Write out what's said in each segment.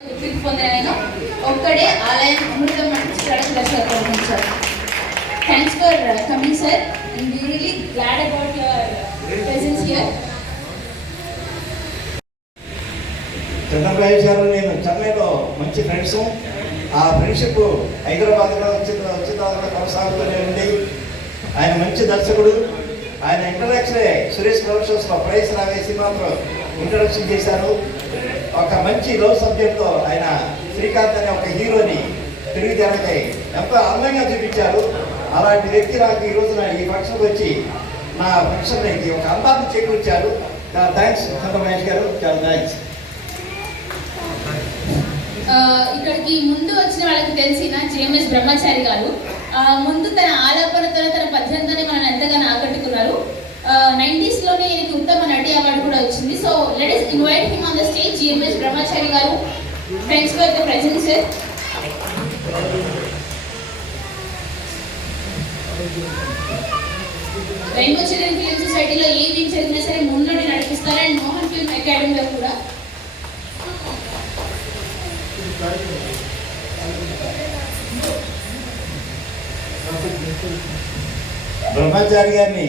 పొందిన ఆయన ఒక్కడే ఆలయం అమృతం ప్రకటించారు. Thanks for coming sir and we really glad about your presence here. Chandrababu గారు నేను చెన్నైలో మంచి ఫ్రెండ్స్. ఆ ఫ్రెండ్షిప్ హైదరాబాద్లో వచ్చిన తర్వాత కొనసాగుతూనే ఉంది. ఆయన మంచి దర్శకుడు. ఆయన ఇంట్రడక్షనే సురేష్ ప్రొడక్షన్స్లో ప్రైస్ రావే సినిమాతో ఇంట్రడక్షన్ చేశారు. ఒక మంచి లవ్ సబ్జెక్ట్తో ఆయన శ్రీకాంత్ అనే ఒక హీరోని తిరిగి తెరపై ఎంతో అందంగా చూపించారు. అలాంటి వ్యక్తి నాకు ఈ రోజున ఈ ఫంక్షన్కి వచ్చి నా ఫంక్షన్కి ఒక అందాన్ని చేకూర్చారు. చాలా థ్యాంక్స్ చంద్రమహేష్ గారు, చాలా థ్యాంక్స్. ఇక్కడికి ముందు వచ్చిన వాళ్ళకి తెలిసిన జేఎంఎస్ బ్రహ్మచారి గారు ముందు తన ఆలాపనతో తన పద్యంతోనే మనల్ని ఎంతగానో ఆకట్టుకున్నారు. 90s లోనే ఈయనకి ఉత్తమ నటి అవార్డు కూడా వచ్చింది. So let us invite him on the stage. JMS బ్రహ్మచారి గారు, thanks for the presence sir. Rainbow children film సొసైటీలో ఏ వింగ్ జరిగినా సరే ముందుండి నడిపిస్తారు. అండ్ మోహన్ ఫిల్మ్ అకాడమీలో కూడా బ్రహ్మచారి గారిని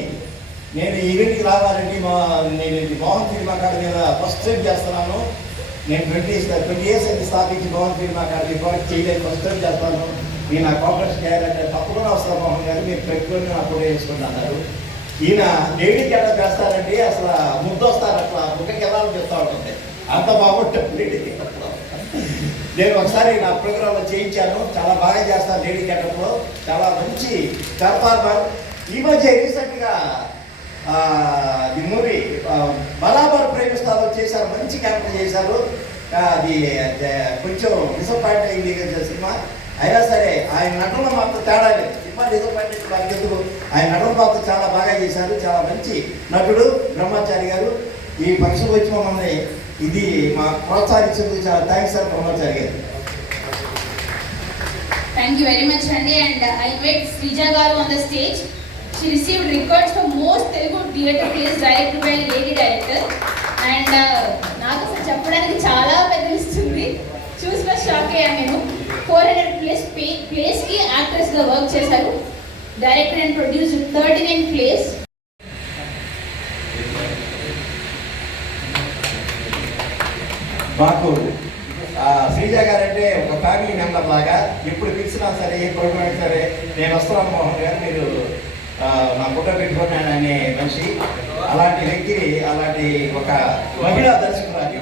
నేను ఈవెంట్కి రావాలంటే నేను మోహన్ ఫిల్మ్ అకాడమీలో ఫస్ట్ టైం చేస్తున్నాను. నేను 20 years అయితే స్థాపించి మోహన్ ఫిల్మ్ అకాడమీ కూడా చేయలేదు. ఫస్ట్ టైం చేస్తాను. నేను నా కాంగ్రెస్ చేయాలంటే తప్పకుండా వస్తాను మోహన్ గారు, మీరు పెట్టుకొని నాకు కూడా వేసుకుంటున్నారు. ఈయన లేడీకి ఎట్లా చేస్తారంటే అసలు ముద్దొస్తారు, అట్లా ముఖకి వెళ్ళాలని చెప్తా ఉంటుంది. అంత బాగుంటుంది లేడీకి. నేను ఒకసారి నా ప్రోగ్రాంలో చేయించాను. చాలా బాగా చేస్తాను లేడీ గెటప్లో. చాలా మంచి పెర్ఫార్మర్. ఈ మధ్య రీసెంట్గా ది మూవీ బలాబర్ ప్రేమిస్తాలో చేశారు. మంచి క్యారెక్టర్ చేశారు. అది కొంచెం డిసప్పాయింట్ అయింది సినిమా. అయినా సరే ఆయన నటన మాత్రం తేడా లేదు. సినిమా డిసప్పాయింట్ అయితే దానికి ఎందుకు, ఆయన నటన మాత్రం చాలా బాగా చేశారు. చాలా మంచి నటుడు బ్రహ్మచారి గారు. ఈ ఫంక్షన్ వచ్చి మమ్మల్ని ఇది మా ప్రోత్సహించేందుకు చాలా థ్యాంక్స్ సార్ బ్రహ్మచారి గారు. థ్యాంక్ యూ వెరీ మచ్ అండి. అండ్ ఐ ఇన్వైట్ శ్రీజ గారు on the stage. She received records for most Telugu theatre plays directed by lady director. And నాకు అసలు చెప్పడానికి చాలా పెద్ద లిస్ట్ ఉంది. చూసిన షాక్ అయ్యాను నేను. 400+ ప్లేస్కి యాక్టర్స్గా వర్క్ చేశారు. Director and producer 39 place. మాకు శ్రీజ గారు అంటే ఒక ఫ్యామిలీ మెంబర్ లాగా. ఎప్పుడు పిలిచినా సరే, ఏ ప్రోగ్రామ్ సరే నేను వస్తున్నాను మోహన్ గారు, మీరు నా ఫోటో పెట్టుకున్నాను అనే మనిషి. అలాంటి వ్యక్తి, అలాంటి ఒక మహిళా దర్శకురాలు.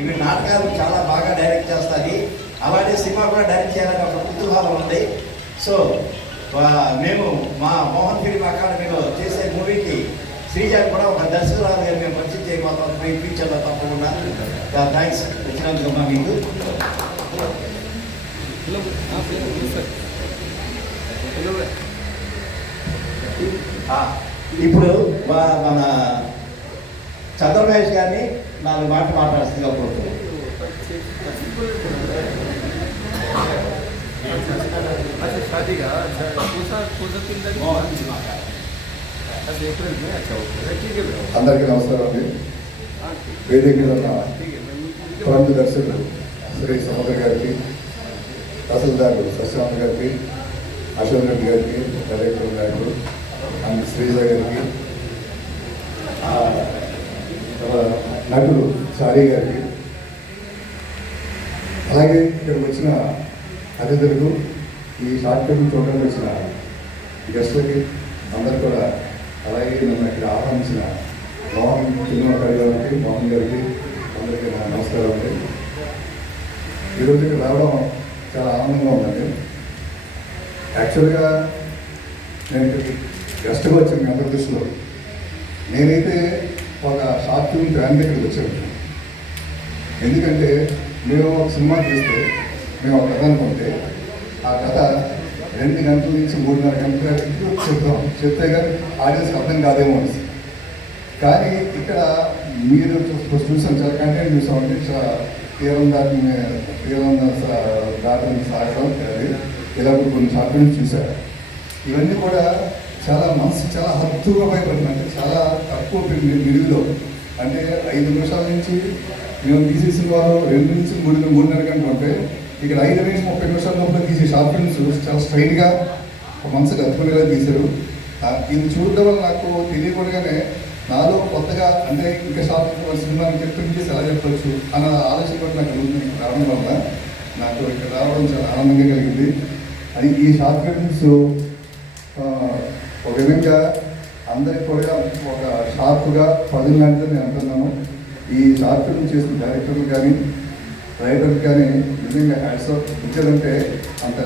ఇవి నాటకాలు చాలా బాగా డైరెక్ట్ చేస్తుంది. అలాంటి సినిమా కూడా డైరెక్ట్ చేయాలని ఒక కుతూహలం ఉంది. సో మేము మా మోహన్ ఫిల్మ్ అకాడమీలో చేసే మూవీకి శ్రీజాకి కూడా ఒక దర్శకురాలు గారు మేము పరిచయం చేయబోతాం ఫ్యూచర్లో తప్పకుండా. థ్యాంక్స్ వచ్చినందుకు మా మీకు. ఇప్పుడు మన చంద్రమహేష్ గారిని 4 మాటలు మాట్లాడుతుందిగా కోరుతున్నాను. అందరికీ నమస్కారం అండి. వేదిక మీద ఉన్న ప్రముఖ దర్శకుడు శ్రీ సముద్ర గారికి, తహసీల్దారు శశాంత్ గారికి, అశోక్ రెడ్డి గారికి, డైరెక్టర్ గారికి, అండ్ శ్రీజ గారికి, నటుడు సారీ గారికి, అలాగే ఇక్కడికి వచ్చిన అతిథులకు, ఈ షార్ట్ ఫిల్మ్ చూడడానికి వచ్చిన గెస్టులకి అందరు కూడా, అలాగే నన్ను ఇక్కడ ఆహ్వానించిన మోహన్ ఫిల్మ్ అకాడమీ మోహన్ గారికి అందరికీ నా నమస్కారం అండి. ఈరోజు ఇక్కడ రావడం చాలా ఆనందంగా ఉందండి. యాక్చువల్గా నేను ఇక్కడికి గెస్ట్గా వచ్చాను. మీ అందరి దృష్టిలో నేనైతే ఒక షార్ట్ ఫిల్మ్ ఫ్యాన్ ఇక్కడికి వచ్చాను. ఎందుకంటే మేము ఒక సినిమా తీస్తే, మేము ఒక కథ అనుకుంటే ఆ కథ 2 గంటల నుంచి 3.5 గంటల చెప్తే కానీ ఆడియన్స్కి అర్థం కాదేమో అని. కానీ ఇక్కడ మీరు చూసాం, చాలా కంటెంట్ చూసామంటే తీరం దాటిని సాగడం ఇలా కొన్ని షార్ట్ ఫిల్మ్స్ చూశారు. ఇవన్నీ కూడా చాలా మనసు చాలా హద్దుగా భయపడుతుంది. అంటే చాలా తక్కువ నిలువులో, అంటే 5 నిమిషాల నుంచి మేము తీసే సినిమాలో 2 నుంచి 3.5 గంటలు ఉంటే ఇక్కడ 5 నుంచి 30 నిమిషాల లోపల తీసే షార్ట్ ఫిల్మ్స్ చాలా స్ట్రైట్గా ఒక మనసుకు అర్థమయ్యేలా తీశారు. ఇది చూడడం వల్ల నాకు తెలియకుండానే నాలో కొత్తగా అంటే ఇంకా షార్ట్ సినిమాని ప్రింట్ చేసి ఎలా చెప్పచ్చు అన్న ఆలోచన కూడా నాకు రావడం వల్ల నాకు ఇక్కడ రావడం చాలా ఆనందంగా కలిగింది. అది ఈ షార్ట్ ఫిల్మ్స్ ఒక విధంగా అందరికి కూడా ఒక షార్ప్గా పదులు లాంటిదని నేను అంటున్నాను. ఈ షార్ట్ ఫిల్మ్ చేసిన డైరెక్టర్లు కానీ రైటర్లు కానీ నిజంగా హ్యాట్స్ ఆఫ్ ఇచ్చారంటే అంత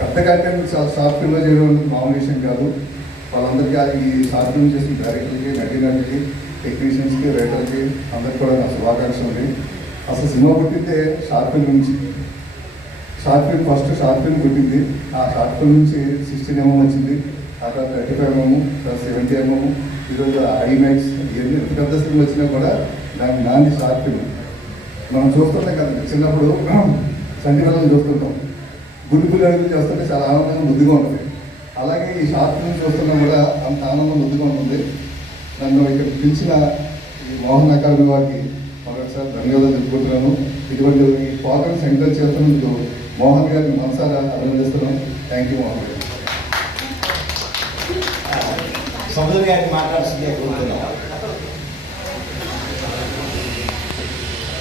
పెద్ద కంటెంట్ షార్ట్ ఫిల్మ్లో చేయడం అనేది మామూలు విషయం కాదు. వాళ్ళందరికీ ఈ షార్ట్ ఫిల్మ్ చేసిన డైరెక్టర్లకి, నటీనటులకి, టెక్నీషియన్స్కి, రైటర్కి అందరికీ కూడా నా శుభాకాంక్షలు ఉంది. అసలు సినిమా పుట్టిందే షార్ట్ ఫిల్మ్ నుంచి. Short film first short film పుట్టింది. ఆ షార్ట్ ఫిల్మ్ నుంచి 16 mm వచ్చింది, ఆ తర్వాత 35 mm, తర్వాత 70 mm, ఈరోజు ఐమాక్స్ ఇవన్నీ పెద్ద సినిమా వచ్చినా కూడా దానికి నాంది షార్ట్ ఫిల్మ్. మనం చూస్తుంటాం కదా చిన్నప్పుడు సంటి పిల్లలు చూస్తుంటాం, గుడ్డు అడుగులు చేస్తుంటే చాలా ఆనందంగా ముద్దుగా ఉంటుంది. అలాగే ఈ షార్ట్ ఫిల్మ్ చూస్తున్నా కూడా అంత ఆనందం ముద్దుగా ఉంటుంది. నన్ను ఇక్కడ పిలిచిన ఈ మోహన్ అకాడమీ వారికి మరొకసారి ధన్యవాదాలు తెలుపుకుంటున్నాను. ఇటువంటి ఈ ప్రోగ్రామ్స్ ఎంకరేజ్ చేస్తున్నందుకు మోహన్ గారిని మనసారా అభినందిస్తున్నాం. థ్యాంక్ యూ మోహన్ గారు. సముద్ర గారిని మాట్లాడుతుందే కోరుతున్నాం.